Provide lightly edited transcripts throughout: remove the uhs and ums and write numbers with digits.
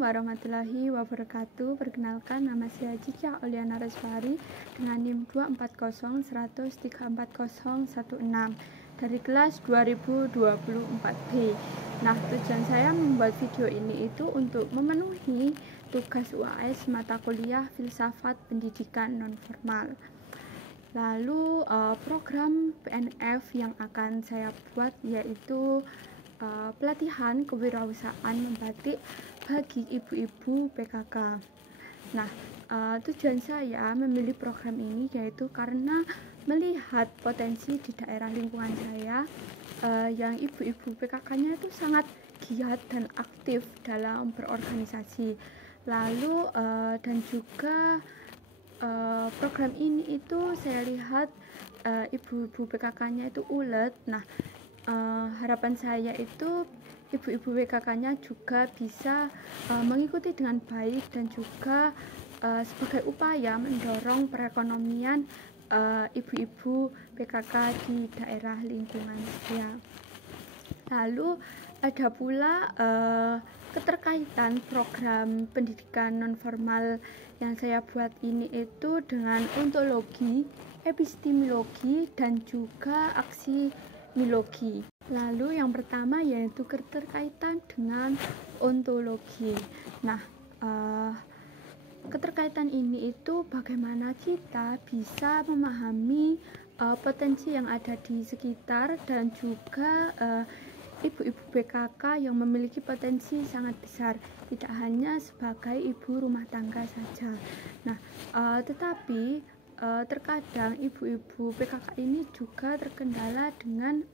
warahmatullahi wabarakatuh. Perkenalkan, nama saya Cica Oliana Reswari dengan NIM 24010134016 dari kelas 2024B. Nah, tujuan saya membuat video ini itu untuk memenuhi tugas UAS mata kuliah Filsafat Pendidikan Nonformal. Lalu program PNF yang akan saya buat yaitu pelatihan kewirausahaan membatik bagi ibu-ibu PKK. Nah, tujuan saya memilih program ini yaitu karena melihat potensi di daerah lingkungan saya yang ibu-ibu PKK-nya itu sangat giat dan aktif dalam berorganisasi. Lalu dan juga program ini itu saya lihat ibu-ibu PKK-nya itu ulet. Nah, harapan saya itu ibu-ibu PKK-nya juga bisa mengikuti dengan baik dan juga sebagai upaya mendorong perekonomian ibu-ibu PKK di daerah lingkungan saya. Lalu ada pula keterkaitan program pendidikan nonformal yang saya buat ini itu dengan ontologi, epistemologi, dan juga aksiologi. Lalu yang pertama yaitu keterkaitan dengan ontologi. Nah, keterkaitan ini itu bagaimana kita bisa memahami potensi yang ada di sekitar dan juga ibu-ibu PKK yang memiliki potensi sangat besar, tidak hanya sebagai ibu rumah tangga saja. Nah, tetapi terkadang ibu-ibu PKK ini juga terkendala dengan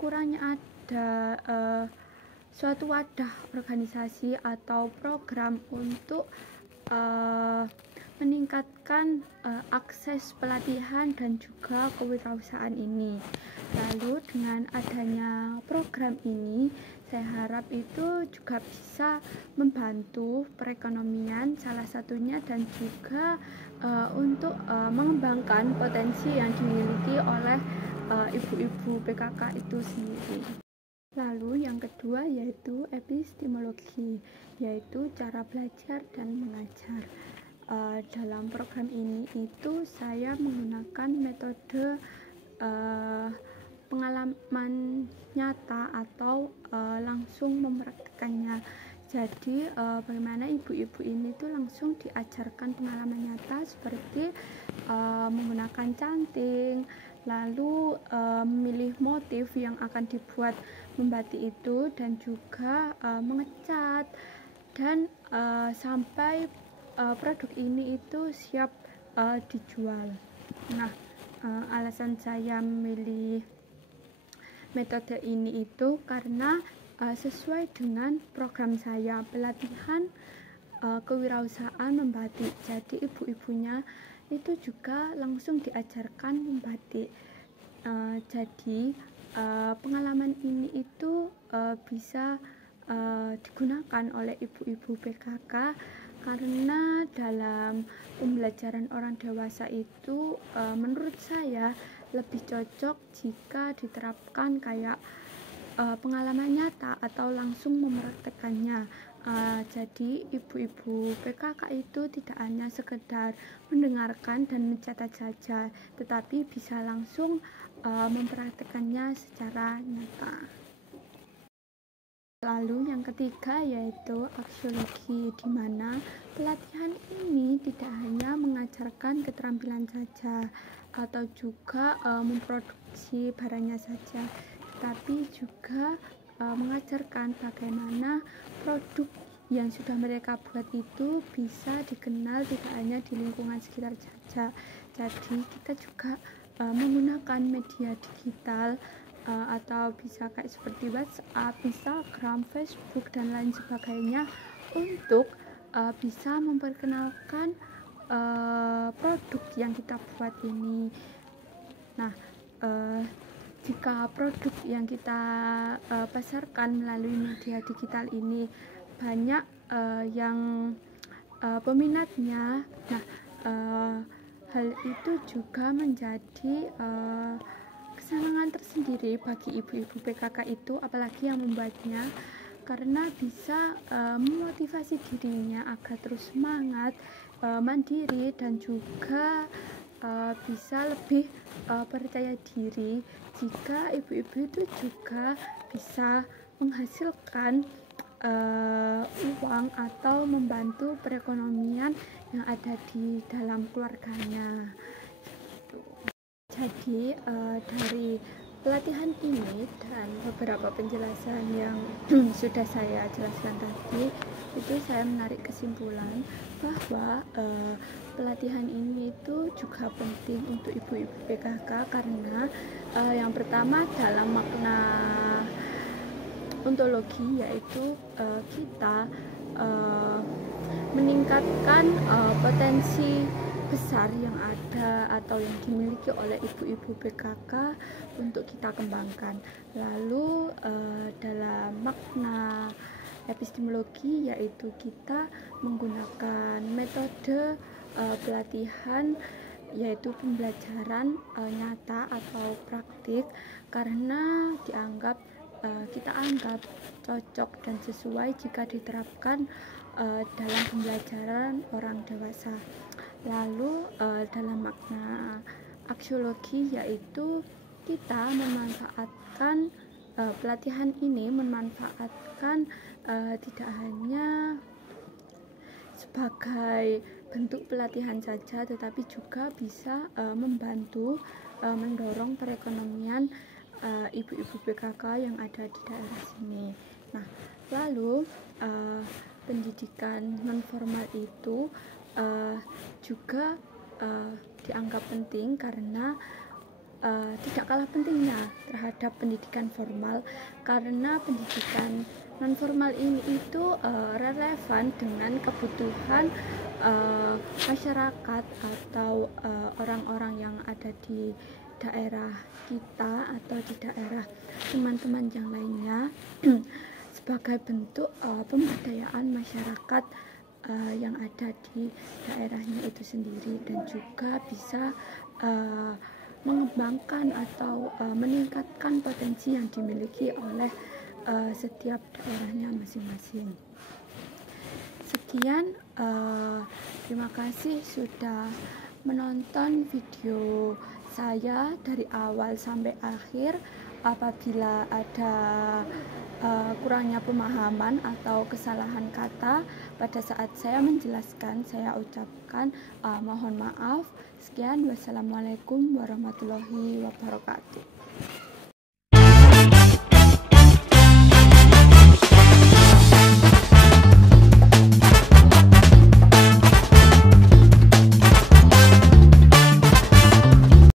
kurangnya ada suatu wadah organisasi atau program untuk meningkatkan akses pelatihan dan juga kewirausahaan ini. Lalu dengan adanya program ini, saya harap itu juga bisa membantu perekonomian salah satunya dan juga untuk mengembangkan potensi yang dimiliki oleh ibu-ibu PKK itu sendiri. Lalu yang kedua yaitu epistemologi, yaitu cara belajar dan mengajar. Dalam program ini itu saya menggunakan metode pengalaman nyata atau langsung mempraktikkannya. Jadi bagaimana ibu-ibu ini tuh langsung diajarkan pengalaman nyata seperti menggunakan canting, lalu memilih motif yang akan dibuat membatik itu dan juga mengecat dan sampai produk ini itu siap dijual. Nah, alasan saya memilih metode ini itu karena sesuai dengan program saya pelatihan kewirausahaan membatik. Jadi ibu-ibunya itu juga langsung diajarkan membatik. Jadi pengalaman ini itu bisa digunakan oleh ibu-ibu PKK karena dalam pembelajaran orang dewasa itu menurut saya lebih cocok jika diterapkan kayak pengalaman nyata atau langsung mempraktekannya. Jadi ibu-ibu PKK itu tidak hanya sekedar mendengarkan dan mencatat saja, tetapi bisa langsung mempraktekannya secara nyata. Lalu yang ketiga yaitu aksiologi, di mana pelatihan ini tidak hanya mengajarkan keterampilan saja atau juga memproduksi barangnya saja, tetapi juga mengajarkan bagaimana produk yang sudah mereka buat itu bisa dikenal tidak hanya di lingkungan sekitar saja. Jadi kita juga menggunakan media digital atau bisa kayak seperti WhatsApp, Instagram, Facebook dan lain sebagainya untuk bisa memperkenalkan produk yang kita buat ini. Nah, jika produk yang kita pasarkan melalui media digital ini banyak yang peminatnya, nah hal itu juga menjadi kesenangan tersendiri bagi ibu-ibu PKK itu, apalagi yang membuatnya, karena bisa memotivasi memotivasi dirinya agar terus semangat, mandiri, dan juga bisa lebih percaya diri jika ibu-ibu itu juga bisa menghasilkan uang atau membantu perekonomian yang ada di dalam keluarganya. Jadi dari pelatihan ini dan beberapa penjelasan yang sudah saya jelaskan tadi, itu saya menarik kesimpulan bahwa pelatihan ini itu juga penting untuk ibu-ibu PKK karena yang pertama dalam makna ontologi, yaitu kita meningkatkan potensi besar yang ada atau yang dimiliki oleh ibu-ibu PKK untuk kita kembangkan. Lalu dalam makna epistemologi, yaitu kita menggunakan metode pelatihan, yaitu pembelajaran nyata atau praktik, karena kita anggap cocok dan sesuai jika diterapkan dalam pembelajaran orang dewasa. Lalu dalam makna aksiologi, yaitu kita memanfaatkan pelatihan ini memanfaatkan tidak hanya sebagai bentuk pelatihan saja, tetapi juga bisa membantu mendorong perekonomian ibu-ibu PKK yang ada di daerah sini. Nah, lalu pendidikan non formal itu juga dianggap penting karena tidak kalah pentingnya terhadap pendidikan formal, karena pendidikan non formal ini itu relevan dengan kebutuhan masyarakat atau orang-orang yang ada di daerah kita atau di daerah teman-teman yang lainnya sebagai bentuk pemberdayaan masyarakat yang ada di daerahnya itu sendiri, dan juga bisa mengembangkan atau meningkatkan potensi yang dimiliki oleh setiap daerahnya masing-masing. Sekian, terima kasih sudah menonton video saya dari awal sampai akhir. Apabila ada kurangnya pemahaman atau kesalahan kata pada saat saya menjelaskan, saya ucapkan mohon maaf. Sekian, wassalamualaikum warahmatullahi wabarakatuh.